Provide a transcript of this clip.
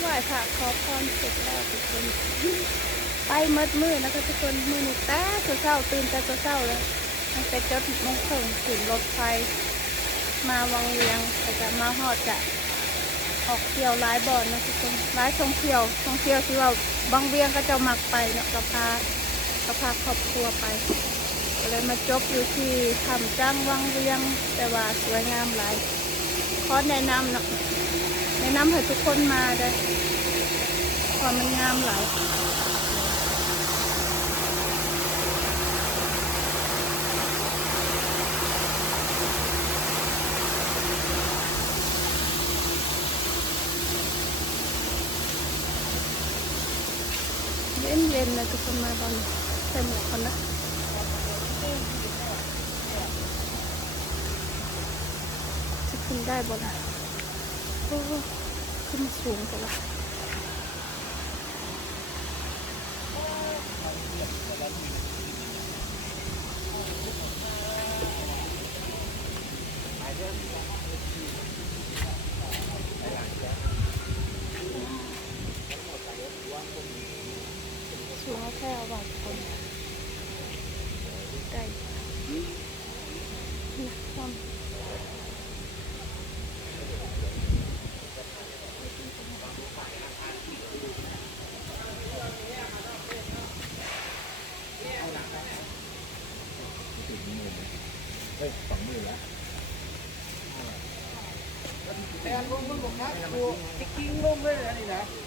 ไหว้พระขอพรเสร็จแล้วทุกคนไปมืดนะคะทุกคนมือหนุกแต่เช้าตื่นแต่เช้าเลยตั้งแต่7 โมงครึ่งขึ้นรถไฟมาวังเวียงแต่จะมาฮอดจะออกเที่ยวหลายบ่อนนะทุกคนหลายท่องเที่ยวที่ว่าบางเวียงก็จะมักไปเนาะก็พาครอบครัวไปก็เลยมาจบอยู่ที่ถ้ำจ้างวังเวียงแต่ว่าสวยงามหลายขอแนะนำเนาะแนะนำให้ทุกคนมาได้เพราะมันงามหลายเย็นเลยทุกคนมาตอนนี้ใส่หมวกกันนะจะขึ้นได้บ่ล่ะโอ้ขึ้นสูงจังวะสูงแค่ว่าคนได้นะความ20,000แล้วแต่อันลงมันบอกครับกูจะกิ้งลงเลยอันนี้นะ